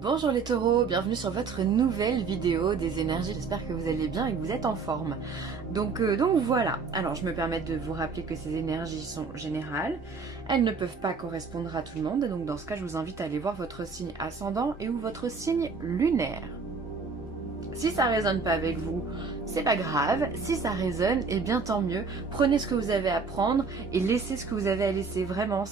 Bonjour les taureaux, bienvenue sur votre nouvelle vidéo des énergies, j'espère que vous allez bien et que vous êtes en forme. Donc voilà, alors je me permets de vous rappeler que ces énergies sont générales, elles ne peuvent pas correspondre à tout le monde, donc dans ce cas je vous invite à aller voir votre signe ascendant et ou votre signe lunaire. Si ça ne résonne pas avec vous, c'est pas grave. Si ça résonne, eh bien tant mieux. Prenez ce que vous avez à prendre et laissez ce que vous avez à laisser. Vraiment,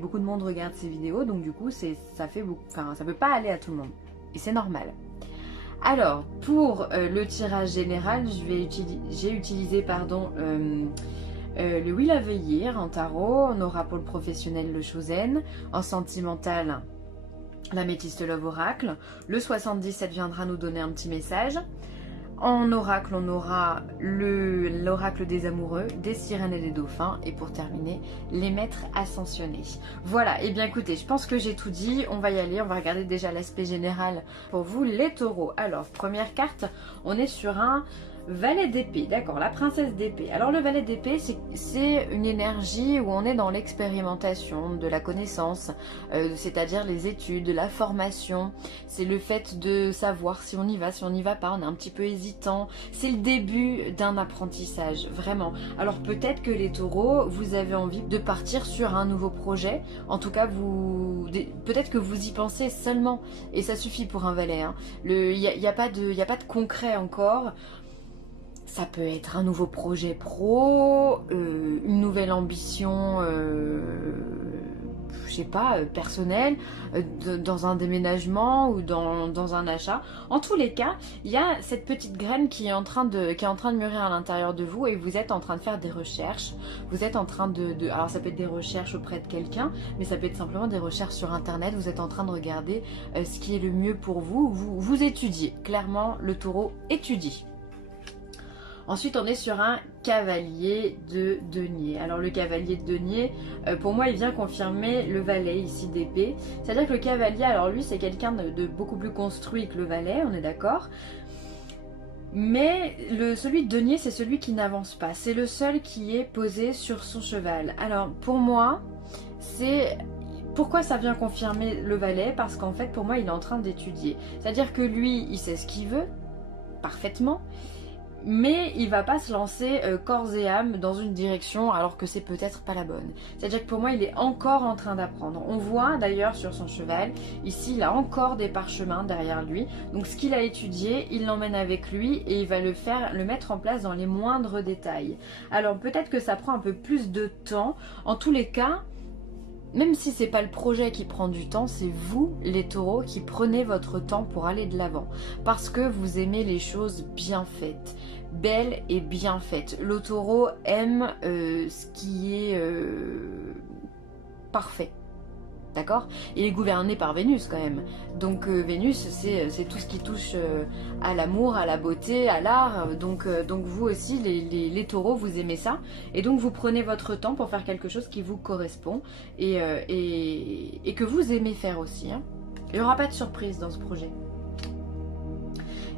beaucoup de monde regarde ces vidéos, donc du coup, ça peut pas aller à tout le monde. Et c'est normal. Alors, pour le tirage général, j'ai utilisé le Wheel of the Year en tarot. On aura pour le professionnel le Chosen, en sentimental l'améthyste Love Oracle. Le 77 viendra nous donner un petit message. En oracle, on aura l'oracle des amoureux, des sirènes et des dauphins. Et pour terminer, les maîtres ascensionnés. Voilà, et bien écoutez, je pense que j'ai tout dit. On va y aller, on va regarder déjà l'aspect général pour vous les taureaux. Alors, première carte, on est sur un valet d'épée, d'accord, la princesse d'épée. Alors le valet d'épée, c'est une énergie où on est dans l'expérimentation, de la connaissance, c'est-à-dire les études, la formation. C'est le fait de savoir si on y va, si on n'y va pas, on est un petit peu hésitant. C'est le début d'un apprentissage, vraiment. Alors peut-être que les taureaux, vous avez envie de partir sur un nouveau projet. En tout cas, peut-être que vous y pensez seulement. Et ça suffit pour un valet. Il n'y a pas de concret encore. Ça peut être un nouveau projet pro, une nouvelle ambition, je sais pas, personnelle, dans un déménagement ou dans un achat. En tous les cas, il y a cette petite graine qui est en train de mûrir à l'intérieur de vous et vous êtes en train de faire des recherches. Vous êtes en train alors ça peut être des recherches auprès de quelqu'un, mais ça peut être simplement des recherches sur internet. Vous êtes en train de regarder ce qui est le mieux pour vous. Vous étudiez. Clairement, le taureau étudie. Ensuite, on est sur un cavalier de denier. Alors le cavalier de denier, pour moi, il vient confirmer le valet ici d'épée. C'est-à-dire que le cavalier, alors lui, c'est quelqu'un de beaucoup plus construit que le valet, on est d'accord. Mais celui de denier, c'est celui qui n'avance pas. C'est le seul qui est posé sur son cheval. Alors pour moi, c'est... Pourquoi ça vient confirmer le valet? Parce qu'en fait, pour moi, il est en train d'étudier. C'est-à-dire que lui, il sait ce qu'il veut, parfaitement. Mais il va pas se lancer corps et âme dans une direction alors que c'est peut-être pas la bonne. C'est-à-dire que pour moi il est encore en train d'apprendre. On voit d'ailleurs sur son cheval, ici il a encore des parchemins derrière lui. Donc ce qu'il a étudié, il l'emmène avec lui et il va le mettre en place dans les moindres détails. Alors peut-être que ça prend un peu plus de temps. En tous les cas, même si c'est pas le projet qui prend du temps, c'est vous, les taureaux, qui prenez votre temps pour aller de l'avant. Parce que vous aimez les choses bien faites, belles et bien faites. Le taureau aime ce qui est parfait. D'accord? Il est gouverné par Vénus quand même. Donc Vénus, c'est tout ce qui touche à l'amour, à la beauté, à l'art. Donc vous aussi, les taureaux, vous aimez ça. Et donc vous prenez votre temps pour faire quelque chose qui vous correspond et que vous aimez faire aussi. Il n'y aura pas de surprise dans ce projet.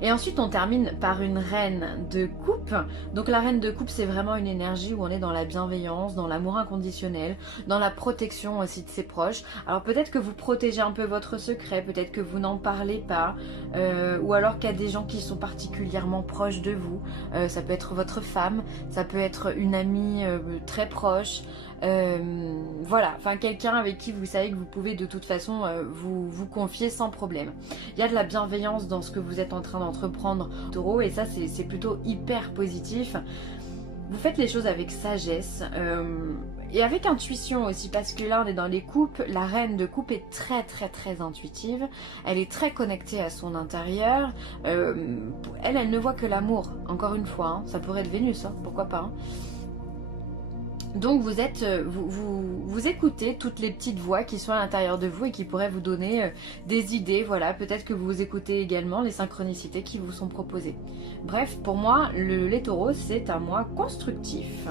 Et ensuite on termine par une reine de coupe. Donc la reine de coupe, c'est vraiment une énergie où on est dans la bienveillance, dans l'amour inconditionnel, dans la protection aussi de ses proches. Alors peut-être que vous protégez un peu votre secret, peut-être que vous n'en parlez pas, ou alors qu'il y a des gens qui sont particulièrement proches de vous. Ça peut être votre femme, ça peut être une amie très proche. Voilà, enfin quelqu'un avec qui vous savez que vous pouvez de toute façon vous confier sans problème. Il y a de la bienveillance dans ce que vous êtes en train d'entreprendre, taureau, et ça c'est plutôt hyper positif. Vous faites les choses avec sagesse et avec intuition aussi, parce que là on est dans les coupes. La reine de coupe est très très très intuitive, elle est très connectée à son intérieur. Elle ne voit que l'amour, encore une fois, ça pourrait être Vénus, pourquoi pas. Donc vous écoutez toutes les petites voix qui sont à l'intérieur de vous et qui pourraient vous donner des idées. Voilà, peut-être que vous écoutez également les synchronicités qui vous sont proposées. Bref, pour moi, les taureaux, c'est un mois constructif.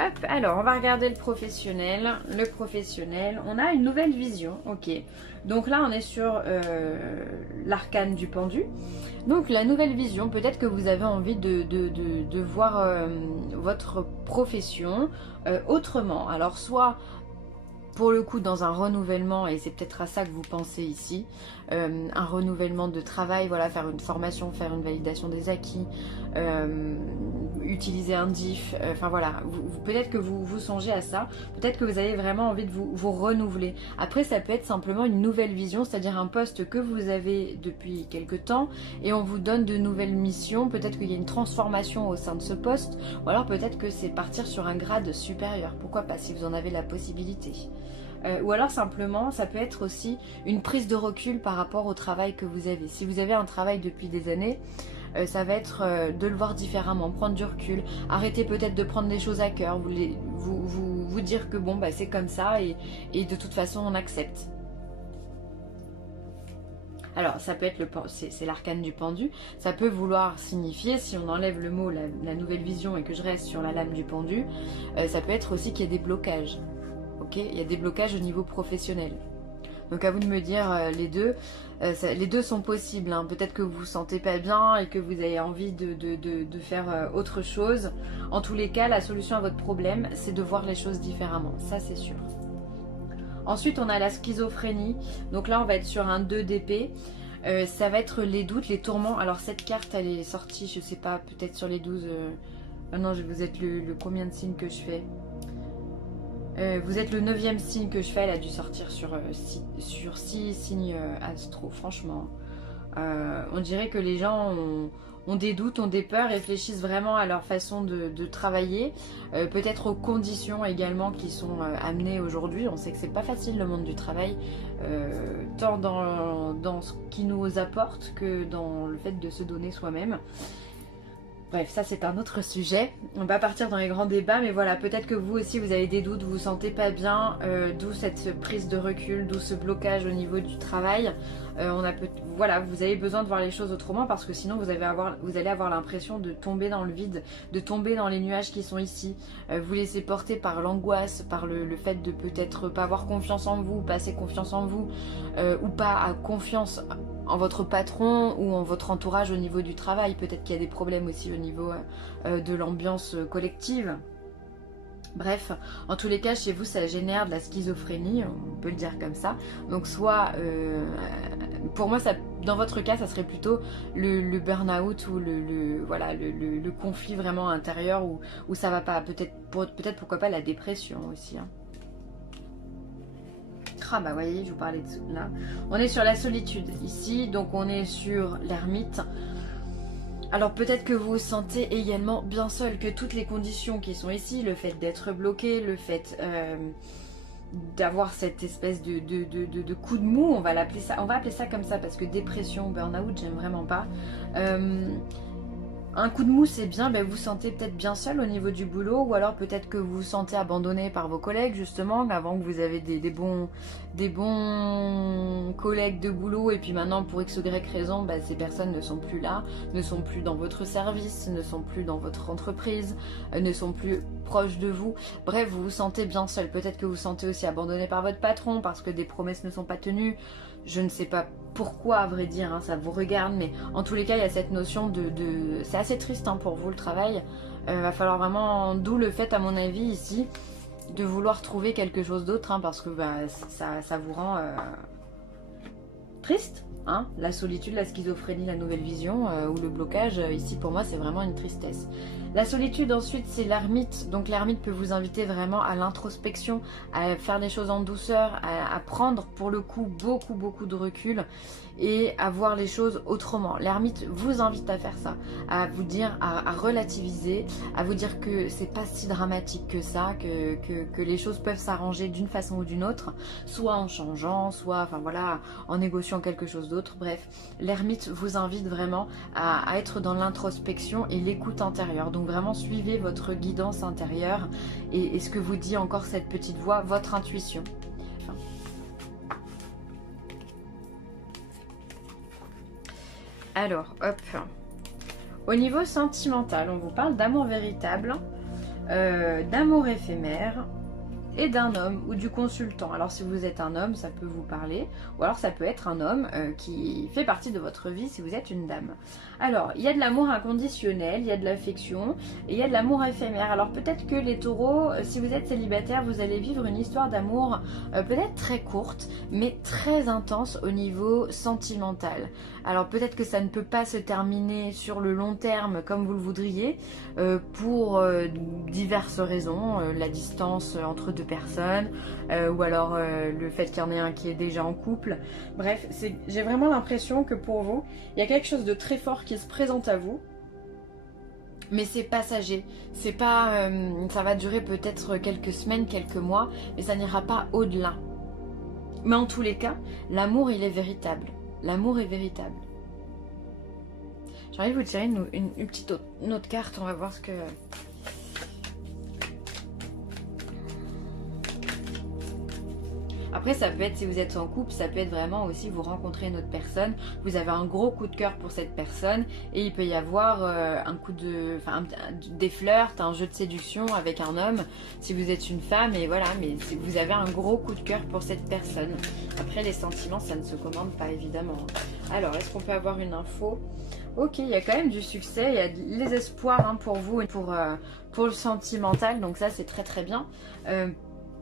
Hop, alors on va regarder le professionnel. Le professionnel, on a une nouvelle vision, ok. Donc là on est sur l'arcane du pendu. Donc la nouvelle vision, peut-être que vous avez envie de voir votre profession autrement. Alors soit pour le coup dans un renouvellement, et c'est peut-être à ça que vous pensez ici, un renouvellement de travail, voilà, faire une formation, faire une validation des acquis, utiliser un DIF, enfin voilà, peut-être que vous songez à ça, peut-être que vous avez vraiment envie de vous renouveler. Après ça peut être simplement une nouvelle vision, c'est-à-dire un poste que vous avez depuis quelque temps et on vous donne de nouvelles missions, peut-être qu'il y a une transformation au sein de ce poste, ou alors peut-être que c'est partir sur un grade supérieur, pourquoi pas si vous en avez la possibilité. Ou alors simplement, ça peut être aussi une prise de recul par rapport au travail que vous avez. Si vous avez un travail depuis des années, ça va être de le voir différemment, prendre du recul, arrêter peut-être de prendre les choses à cœur, vous dire que bon, bah, c'est comme ça et de toute façon on accepte. Alors ça peut être c'est l'arcane du pendu, ça peut vouloir signifier, si on enlève le mot la nouvelle vision et que je reste sur la lame du pendu, ça peut être aussi qu'il y a des blocages. Okay, il y a des blocages au niveau professionnel. Donc à vous de me dire les deux sont possibles. Hein. Peut-être que vous vous sentez pas bien et que vous avez envie de faire autre chose. En tous les cas, la solution à votre problème, c'est de voir les choses différemment. Ça, c'est sûr. Ensuite, on a la schizophrénie. Donc là, on va être sur un 2 d'épée. Ça va être les doutes, les tourments. Alors cette carte, elle est sortie, je sais pas, peut-être sur les 12... non, vous êtes le combien de signes que je fais? Vous êtes le 9e signe que je fais, elle a dû sortir sur 6 signes astro, franchement. On dirait que les gens ont des doutes, ont des peurs, réfléchissent vraiment à leur façon de travailler, peut-être aux conditions également qui sont amenées aujourd'hui. On sait que c'est pas facile le monde du travail, tant dans ce qui nous apporte que dans le fait de se donner soi-même. Bref, ça c'est un autre sujet, on va partir dans les grands débats, mais voilà, peut-être que vous aussi vous avez des doutes, vous vous sentez pas bien, d'où cette prise de recul, d'où ce blocage au niveau du travail. Voilà, vous avez besoin de voir les choses autrement parce que sinon vous allez avoir l'impression de tomber dans le vide, de tomber dans les nuages qui sont ici, vous laissez porter par l'angoisse, par le fait de peut-être pas avoir confiance en vous, pas assez confiance en vous, ou pas confiance en votre patron ou en votre entourage au niveau du travail. Peut-être qu'il y a des problèmes aussi au niveau de l'ambiance collective. Bref, en tous les cas, chez vous, ça génère de la schizophrénie, on peut le dire comme ça. Donc soit, pour moi, dans votre cas, ça serait plutôt le burn-out ou le conflit vraiment intérieur où ça va pas. Peut-être pourquoi pas la dépression aussi. Hein. Ah bah voyez, je vous parlais de là. On est sur la solitude ici, donc on est sur l'ermite. Alors peut-être que vous vous sentez également bien seul, que toutes les conditions qui sont ici, le fait d'être bloqué, le fait d'avoir cette espèce de coup de mou, on va appeler ça comme ça parce que dépression, burn-out, j'aime vraiment pas. Un coup de mou c'est bien, ben vous sentez peut-être bien seul au niveau du boulot, ou alors peut-être que vous vous sentez abandonné par vos collègues justement, avant que vous avez des bons collègues de boulot et puis maintenant pour x ou y raison, ben, ces personnes ne sont plus là, ne sont plus dans votre service, ne sont plus dans votre entreprise, ne sont plus proches de vous. Bref, vous vous sentez bien seul, peut-être que vous vous sentez aussi abandonné par votre patron parce que des promesses ne sont pas tenues. Je ne sais pas pourquoi, à vrai dire, hein, ça vous regarde, mais en tous les cas, il y a cette notion c'est assez triste hein, pour vous le travail. Va falloir vraiment, d'où le fait, à mon avis, ici, de vouloir trouver quelque chose d'autre, hein, parce que bah, ça vous rend triste. Hein, la solitude, la schizophrénie, la nouvelle vision ou le blocage, ici pour moi c'est vraiment une tristesse. La solitude ensuite c'est l'ermite, donc l'ermite peut vous inviter vraiment à l'introspection, à faire des choses en douceur, à prendre pour le coup beaucoup de recul et à voir les choses autrement. L'ermite vous invite à faire ça, à vous dire, à relativiser, à vous dire que c'est pas si dramatique que ça, que les choses peuvent s'arranger d'une façon ou d'une autre, soit en changeant, soit enfin voilà, en négociant quelque chose d'autre. Bref, l'ermite vous invite vraiment à être dans l'introspection et l'écoute intérieure. Donc vraiment suivez votre guidance intérieure et ce que vous dit encore cette petite voix, votre intuition. Enfin. Alors, hop. Au niveau sentimental, on vous parle d'amour véritable, d'amour éphémère et d'un homme ou du consultant. Alors si vous êtes un homme, ça peut vous parler, ou alors ça peut être un homme qui fait partie de votre vie si vous êtes une dame. Alors, il y a de l'amour inconditionnel, il y a de l'affection et il y a de l'amour éphémère. Alors peut-être que les taureaux, si vous êtes célibataire, vous allez vivre une histoire d'amour peut-être très courte, mais très intense au niveau sentimental. Alors peut-être que ça ne peut pas se terminer sur le long terme comme vous le voudriez, pour diverses raisons, la distance entre deux personnes, ou alors le fait qu'il y en ait un qui est déjà en couple. Bref, j'ai vraiment l'impression que pour vous, il y a quelque chose de très fort qui se présente à vous. Mais c'est passager, c'est pas, ça va durer peut-être quelques semaines, quelques mois, mais ça n'ira pas au-delà. Mais en tous les cas, l'amour il est véritable. L'amour est véritable. J'ai envie de vous tirer une autre carte, on va voir ce que... Après ça peut être, si vous êtes en couple, ça peut être vraiment aussi vous rencontrez une autre personne, vous avez un gros coup de cœur pour cette personne et il peut y avoir des flirts, un jeu de séduction avec un homme si vous êtes une femme, et voilà, mais vous avez un gros coup de cœur pour cette personne. Après les sentiments ça ne se commande pas évidemment. Alors est-ce qu'on peut avoir une info? Ok, il y a quand même du succès, il y a les espoirs pour vous et pour le sentimental, donc ça c'est très très bien.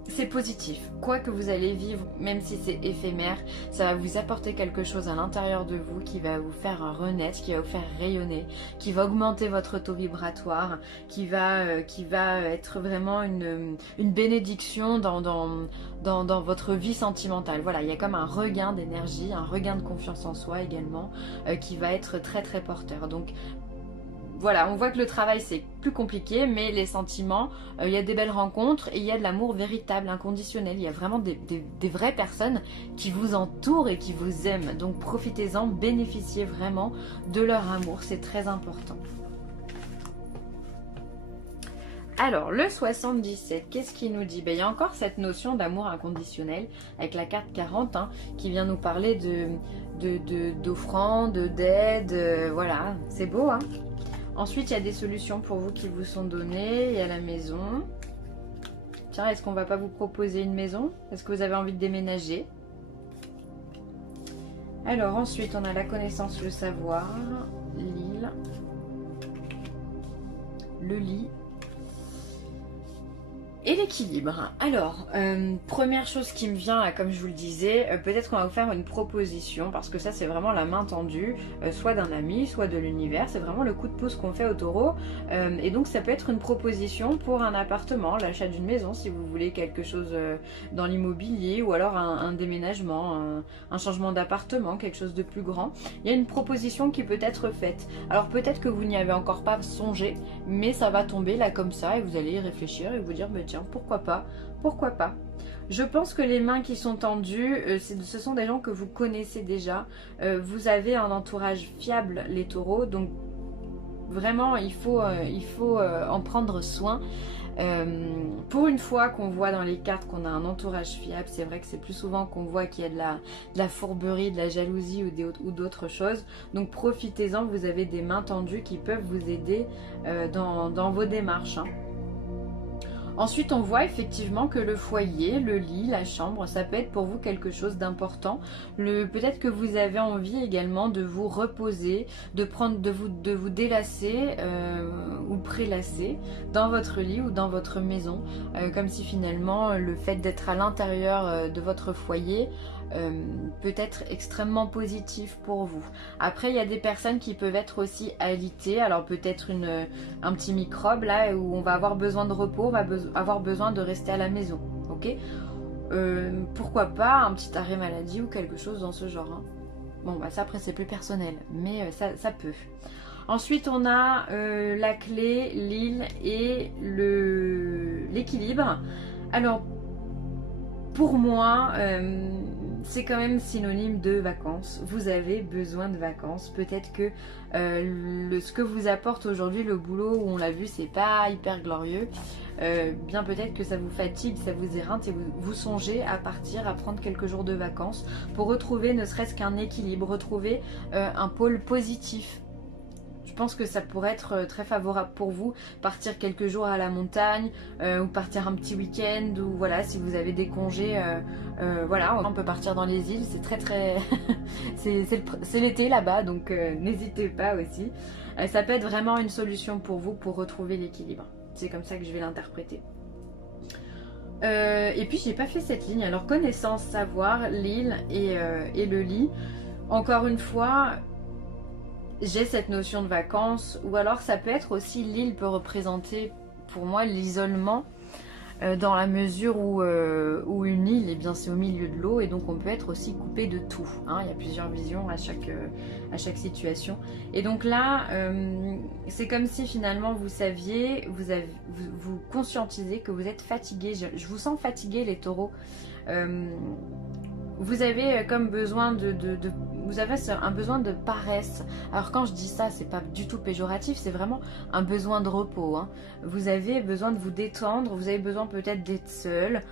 C'est positif, quoi que vous allez vivre, même si c'est éphémère, ça va vous apporter quelque chose à l'intérieur de vous qui va vous faire renaître, qui va vous faire rayonner, qui va augmenter votre taux vibratoire, qui va être vraiment une bénédiction dans votre vie sentimentale. Voilà, il y a comme un regain d'énergie, un regain de confiance en soi également, qui va être très très porteur. Donc voilà, on voit que le travail c'est plus compliqué, mais les sentiments, il y a des belles rencontres et il y a de l'amour véritable, inconditionnel. Il y a vraiment des vraies personnes qui vous entourent et qui vous aiment. Donc profitez-en, bénéficiez vraiment de leur amour, c'est très important. Alors, le 77, qu'est-ce qu'il nous dit? Il y a encore cette notion d'amour inconditionnel avec la carte 40 qui vient nous parler d'offrande, d'aide, voilà, c'est beau. Ensuite, il y a des solutions pour vous qui vous sont données. Il y a la maison. Tiens, est-ce qu'on va pas vous proposer une maison? Est-ce que vous avez envie de déménager? Alors ensuite, on a la connaissance, le savoir, l'île, le lit et l'équilibre. Alors, première chose qui me vient, là, comme je vous le disais, peut-être qu'on va vous faire une proposition, parce que ça c'est vraiment la main tendue, soit d'un ami, soit de l'univers, c'est vraiment le coup de pouce qu'on fait au taureau, et donc ça peut être une proposition pour un appartement, l'achat d'une maison, si vous voulez quelque chose dans l'immobilier, ou alors un déménagement, un changement d'appartement, quelque chose de plus grand. Il y a une proposition qui peut être faite. Alors peut-être que vous n'y avez encore pas songé, mais ça va tomber là comme ça, et vous allez y réfléchir et vous dire, bah, tiens, pourquoi pas, pourquoi pas. Je pense que les mains qui sont tendues, ce sont des gens que vous connaissez déjà. Vous avez un entourage fiable, les taureaux, donc vraiment il faut en prendre soin. Pour une fois qu'on voit dans les cartes qu'on a un entourage fiable, c'est vrai que c'est plus souvent qu'on voit qu'il y a de la fourberie, de la jalousie ou d'autres choses. Donc profitez-en, vous avez des mains tendues qui peuvent vous aider dans vos démarches. Ensuite, on voit effectivement que le foyer, le lit, la chambre, ça peut être pour vous quelque chose d'important. Peut-être que vous avez envie également de vous reposer, de vous délasser ou prélasser dans votre lit ou dans votre maison. Comme si finalement le fait d'être à l'intérieur de votre foyer peut être extrêmement positif pour vous. Après, il y a des personnes qui peuvent être aussi alitées, alors peut-être un petit microbe là où on va avoir besoin de repos, on va avoir besoin de rester à la maison, ok. Pourquoi pas un petit arrêt maladie ou quelque chose dans ce genre. Bon bah ça après c'est plus personnel, mais ça peut. Ensuite on a la clé, l'île et l'équilibre. Alors pour moi, c'est quand même synonyme de vacances. Vous avez besoin de vacances. Peut-être que ce que vous apporte aujourd'hui le boulot, où on l'a vu, c'est pas hyper glorieux. Bien peut-être que ça vous fatigue, ça vous éreinte et vous songez à partir, à prendre quelques jours de vacances pour retrouver ne serait-ce qu'un équilibre, retrouver un pôle positif. pense que ça pourrait être très favorable pour vous, partir quelques jours à la montagne, ou partir un petit week-end, ou voilà, si vous avez des congés, voilà, on peut partir dans les îles, c'est très c'est l'été là-bas, donc n'hésitez pas aussi. Ça peut être vraiment une solution pour vous pour retrouver l'équilibre. C'est comme ça que je vais l'interpréter. Et puis j'ai pas fait cette ligne. Alors connaissance, savoir, l'île et le lit. Encore une fois, j'ai cette notion de vacances. Ou alors ça peut être aussi, l'île peut représenter pour moi l'isolement. Dans la mesure où une île, eh bien c'est au milieu de l'eau et donc on peut être aussi coupé de tout. Hein. Il y a plusieurs visions à chaque situation. Et donc là, c'est comme si finalement vous saviez, vous conscientisez que vous êtes fatigué. Je vous sens fatigué les taureaux. Vous avez comme besoin vous avez un besoin de paresse. Alors quand je dis ça, c'est pas du tout péjoratif, c'est vraiment un besoin de repos. Hein. Vous avez besoin de vous détendre, vous avez besoin peut-être d'être seul.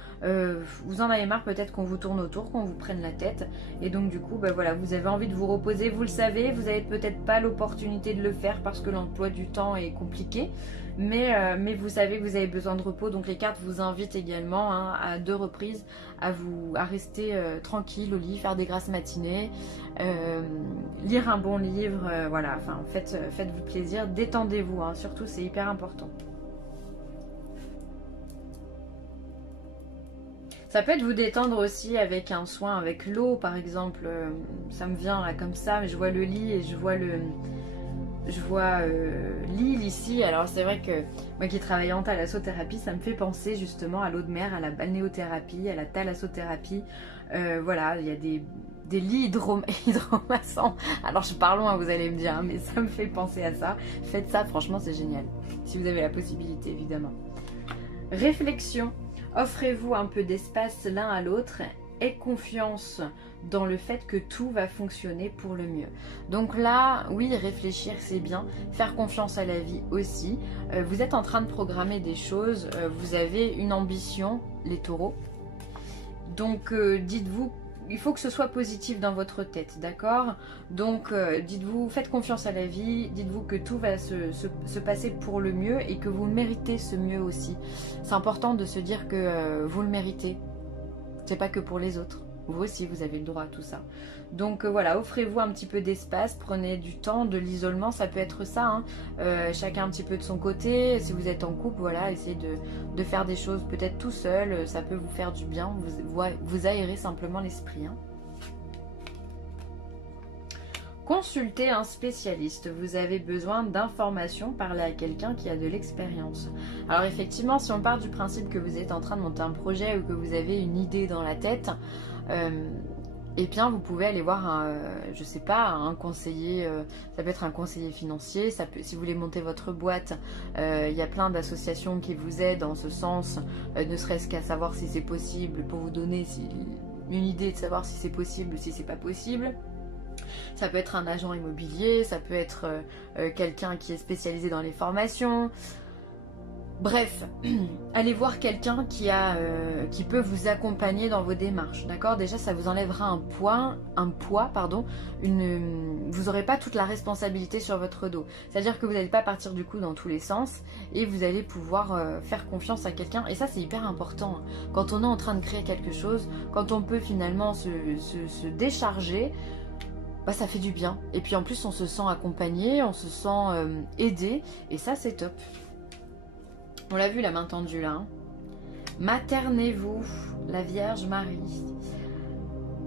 Vous en avez marre peut-être qu'on vous tourne autour, qu'on vous prenne la tête. Et donc du coup, bah, voilà, vous avez envie de vous reposer, vous le savez, vous n'avez peut-être pas l'opportunité de le faire parce que l'emploi du temps est compliqué. Mais vous savez que vous avez besoin de repos, donc les cartes vous invitent également hein, à 2 reprises à rester tranquille au lit, faire des grasses matinées, lire un bon livre, voilà, enfin faites-vous plaisir, détendez-vous, hein, surtout c'est hyper important. Ça peut être vous détendre aussi avec un soin, avec l'eau par exemple, ça me vient là comme ça, mais je vois le lit et je vois l'île ici. Alors c'est vrai que moi qui travaille en thalassothérapie, ça me fait penser justement à l'eau de mer, à la balnéothérapie, à la thalassothérapie. Voilà, il y a des lits hydromassants. Alors je parle loin, vous allez me dire, hein, mais ça me fait penser à ça. Faites ça, franchement c'est génial. Si vous avez la possibilité évidemment. Réflexion. Offrez-vous un peu d'espace l'un à l'autre. Aie confiance dans le fait que tout va fonctionner pour le mieux. Donc là, oui, réfléchir c'est bien, faire confiance à la vie aussi. Vous êtes en train de programmer des choses, vous avez une ambition, les taureaux. Donc dites-vous, il faut que ce soit positif dans votre tête, d'accord? Donc dites-vous, faites confiance à la vie, dites-vous que tout va se passer pour le mieux et que vous méritez ce mieux aussi. C'est important de se dire que vous le méritez. C'est pas que pour les autres. Vous aussi, vous avez le droit à tout ça. Donc voilà, offrez-vous un petit peu d'espace, prenez du temps, de l'isolement, ça peut être ça. Hein. Chacun un petit peu de son côté. Si vous êtes en couple, voilà, essayez de faire des choses peut-être tout seul. Ça peut vous faire du bien, vous aérez simplement l'esprit. Hein. Consultez un spécialiste, vous avez besoin d'informations, parlez à quelqu'un qui a de l'expérience. Alors effectivement, si on part du principe que vous êtes en train de monter un projet ou que vous avez une idée dans la tête, eh bien vous pouvez aller voir je sais pas, un conseiller, ça peut être un conseiller financier, si vous voulez monter votre boîte, il y a plein d'associations qui vous aident en ce sens, ne serait-ce qu'à savoir si c'est possible, pour vous donner une idée de savoir si c'est possible ou si c'est pas possible. Ça peut être un agent immobilier, ça peut être quelqu'un qui est spécialisé dans les formations. Bref, allez voir quelqu'un qui peut vous accompagner dans vos démarches, d'accord? Déjà, ça vous enlèvera un poids, vous n'aurez pas toute la responsabilité sur votre dos. C'est-à-dire que vous n'allez pas partir du coup dans tous les sens et vous allez pouvoir faire confiance à quelqu'un. Et ça, c'est hyper important. Quand on est en train de créer quelque chose, quand on peut finalement se décharger, bah, ça fait du bien. Et puis en plus, on se sent accompagné, on se sent aidé. Et ça, c'est top. On l'a vu, la main tendue là. Hein. Maternez-vous, la Vierge Marie.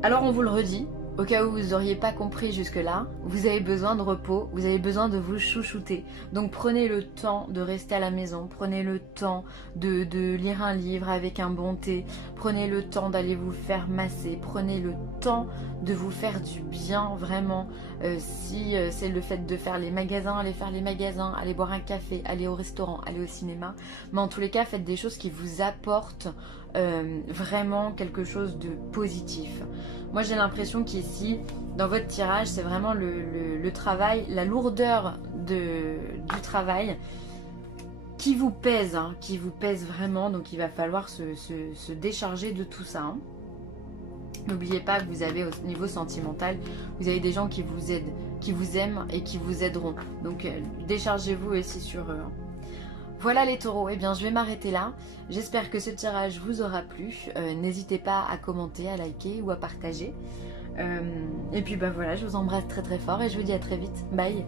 Alors, on vous le redit, au cas où vous n'auriez pas compris jusque-là, vous avez besoin de repos, vous avez besoin de vous chouchouter. Donc, prenez le temps de rester à la maison, prenez le temps de lire un livre avec un bon thé, prenez le temps d'aller vous faire masser, prenez le temps de vous faire du bien, vraiment. Si c'est le fait de faire les magasins, allez faire les magasins, allez boire un café, aller au restaurant, aller au cinéma. Mais en tous les cas, faites des choses qui vous apportent vraiment quelque chose de positif. Moi, j'ai l'impression qu'ici, dans votre tirage, c'est vraiment le travail, la lourdeur du travail qui vous pèse, hein, qui vous pèse vraiment. Donc, il va falloir se décharger de tout ça. Hein. N'oubliez pas que vous avez au niveau sentimental, vous avez des gens qui vous aident qui vous aiment et qui vous aideront. Donc déchargez-vous aussi sur eux. Voilà les taureaux, eh bien je vais m'arrêter là. J'espère que ce tirage vous aura plu. N'hésitez pas à commenter, à liker ou à partager. Et puis bah voilà, je vous embrasse très très fort et je vous dis à très vite. Bye.